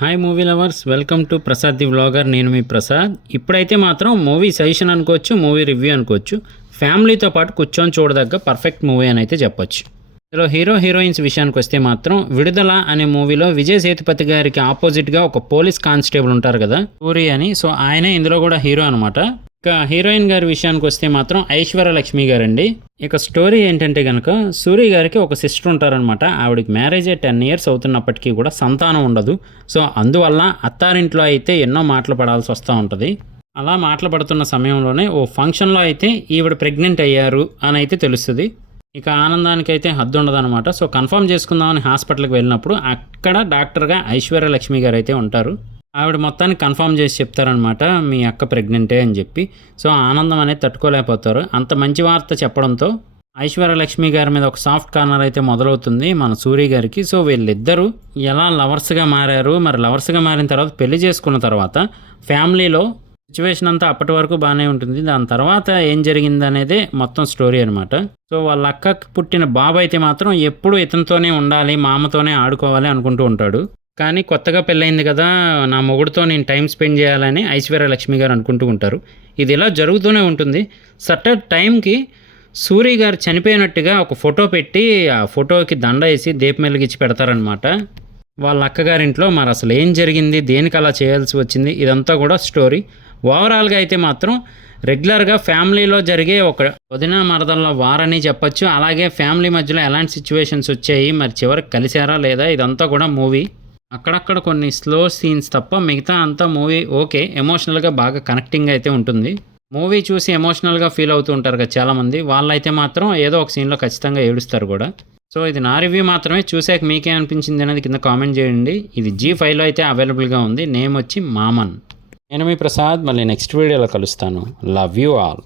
Hi movie lovers, welcome to Prasad the vlogger. నేను మీ ప్రసాద్. ఇప్పుడైతే మాత్రం మూవీ సజెషన్ అనుకోవచ్చు, మూవీ రివ్యూ అనుకోవచ్చు. ఫ్యామిలీతో పాటు కూర్చొని చూడదగ్గ పర్ఫెక్ట్ మూవీ అని అయితే చెప్పొచ్చు. ఇందులో హీరోయిన్స్ విషయానికి వస్తే మాత్రం విడుదల అనే మూవీలో విజయ్ సేతుపతి గారికి ఆపోజిట్గా ఒక పోలీస్ కానిస్టేబుల్ ఉంటారు కదా, సూరి అని. సో ఆయనే ఇందులో కూడా హీరో అనమాట. ఇక హీరోయిన్ గారి విషయానికి వస్తే మాత్రం ఐశ్వర్య లక్ష్మి గారండి. ఇక స్టోరీ ఏంటంటే కనుక సూరి గారికి ఒక సిస్టర్ ఉంటారనమాట. ఆవిడకి మ్యారేజ్ 10 years అవుతున్నప్పటికీ కూడా సంతానం ఉండదు. సో అందువల్ల అత్తారింట్లో అయితే ఎన్నో మాటలు పడాల్సి వస్తూ ఉంటుంది. అలా మాటలు పడుతున్న సమయంలోనే ఓ ఫంక్షన్లో అయితే ఈవిడ ప్రెగ్నెంట్ అయ్యారు అని అయితే తెలుస్తుంది. ఇక ఆనందానికి అయితే హద్దు ఉండదన్నమాట. సో కన్ఫర్మ్ చేసుకుందామని హాస్పిటల్కి వెళ్ళినప్పుడు అక్కడ డాక్టర్గా ఐశ్వర్య లక్ష్మి గారు అయితే ఉంటారు. ఆవిడ మొత్తాన్ని కన్ఫర్మ్ చేసి చెప్తారనమాట, మీ అక్క ప్రెగ్నెంటే అని చెప్పి. సో ఆనందం అనేది తట్టుకోలేకపోతారు. అంత మంచి వార్త చెప్పడంతో ఐశ్వర్య లక్ష్మి గారి మీద ఒక సాఫ్ట్ కార్నర్ అయితే మొదలవుతుంది మన సూరి గారికి. సో వీళ్ళిద్దరూ ఎలా లవర్స్గా మారారు, మరి లవర్స్గా మారిన తర్వాత పెళ్లి చేసుకున్న తర్వాత ఫ్యామిలీలో సిచ్యువేషన్ అంతా అప్పటి వరకు బాగానే ఉంటుంది. దాని తర్వాత ఏం జరిగింది అనేదే మొత్తం స్టోరీ అనమాట. సో వాళ్ళ అక్కకి పుట్టిన బాబు అయితే మాత్రం ఎప్పుడు ఇతనితోనే ఉండాలి, మా అమ్మతోనే ఆడుకోవాలి అనుకుంటూ ఉంటాడు. కానీ కొత్తగా పెళ్ళయింది కదా, నా మొగుడుతో నేను టైం స్పెండ్ చేయాలని ఐశ్వర్య లక్ష్మి గారు అనుకుంటూ ఉంటారు. ఇది ఇలా జరుగుతూనే ఉంటుంది. సర్టన్ టైంకి సూరి గారు చనిపోయినట్టుగా ఒక ఫోటో పెట్టి ఆ ఫోటోకి దండ వేసి దీపం వెలిగించి పెడతారనమాట వాళ్ళ అక్కగారింట్లో. మరి అసలు ఏం జరిగింది, దేనికి అలా చేయాల్సి వచ్చింది, ఇదంతా కూడా స్టోరీ. ఓవరాల్గా అయితే మాత్రం రెగ్యులర్గా ఫ్యామిలీలో జరిగే ఒక వదిన మరదల్లో వారని చెప్పచ్చు. అలాగే ఫ్యామిలీ మధ్యలో ఎలాంటి సిచ్యువేషన్స్ వచ్చాయి, మరి చివరికి కలిసారా లేదా, ఇదంతా కూడా మూవీ. అక్కడక్కడ కొన్ని స్లో సీన్స్ తప్ప మిగతా అంతా మూవీ ఓకే. ఎమోషనల్గా బాగా కనెక్టింగ్ అయితే ఉంటుంది. మూవీ చూసి ఎమోషనల్గా ఫీల్ అవుతూ ఉంటారు కదా చాలామంది, వాళ్ళైతే మాత్రం ఏదో ఒక సీన్లో ఖచ్చితంగా ఏడుస్తారు కూడా. సో ఇది నా రివ్యూ మాత్రమే. చూసాక మీకే అనిపించింది అనేది కింద కామెంట్ చేయండి. ఇది G5లో అయితే అవైలబుల్గా ఉంది. నేమ్ వచ్చి మామన్. నేను మీ ప్రసాద్. మళ్ళీ నెక్స్ట్ వీడియోలో కలుస్తాను. Love you all.